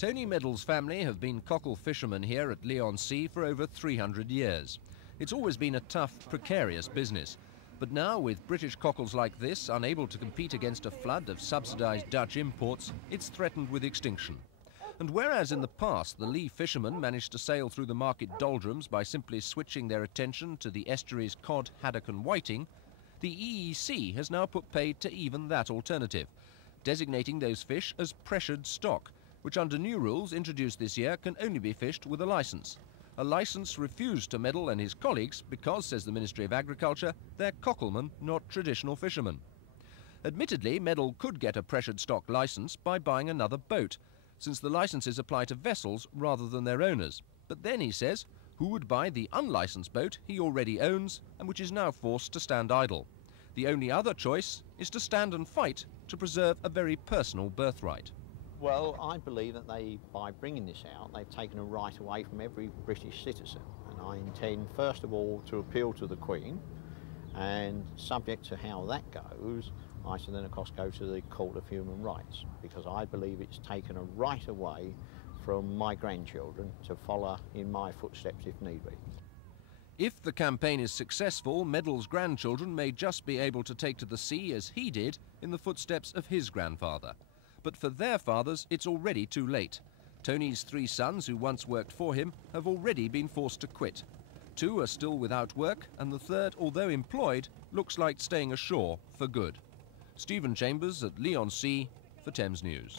Tony Meddle's family have been cockle fishermen here at Leigh-on-Sea for over 300 years. It's always been a tough, precarious business. But now, with British cockles like this unable to compete against a flood of subsidised Dutch imports, it's threatened with extinction. And whereas in the past the Leigh fishermen managed to sail through the market doldrums by simply switching their attention to the estuary's cod, haddock and whiting, the EEC has now put paid to even that alternative, designating those fish as pressured stock, which under new rules introduced this year can only be fished with a licence. A licence refused to Meddle and his colleagues because, says the Ministry of Agriculture, they're cocklemen, not traditional fishermen. Admittedly, Meddle could get a pressured stock licence by buying another boat, since the licences apply to vessels rather than their owners. But then, he says, who would buy the unlicensed boat he already owns and which is now forced to stand idle? The only other choice is to stand and fight to preserve a very personal birthright. Well, I believe that by bringing this out, they've taken a right away from every British citizen. And I intend, first of all, to appeal to the Queen, and subject to how that goes, I shall then, of course, go to the Court of Human Rights, because I believe it's taken a right away from my grandchildren to follow in my footsteps if need be. If the campaign is successful, Meddle's grandchildren may just be able to take to the sea as he did in the footsteps of his grandfather. But for their fathers, it's already too late. Tony's 3 sons, who once worked for him, have already been forced to quit. 2 are still without work, and the 3rd, although employed, looks like staying ashore for good. Stephen Chambers at Leigh-on-Sea for Thames News.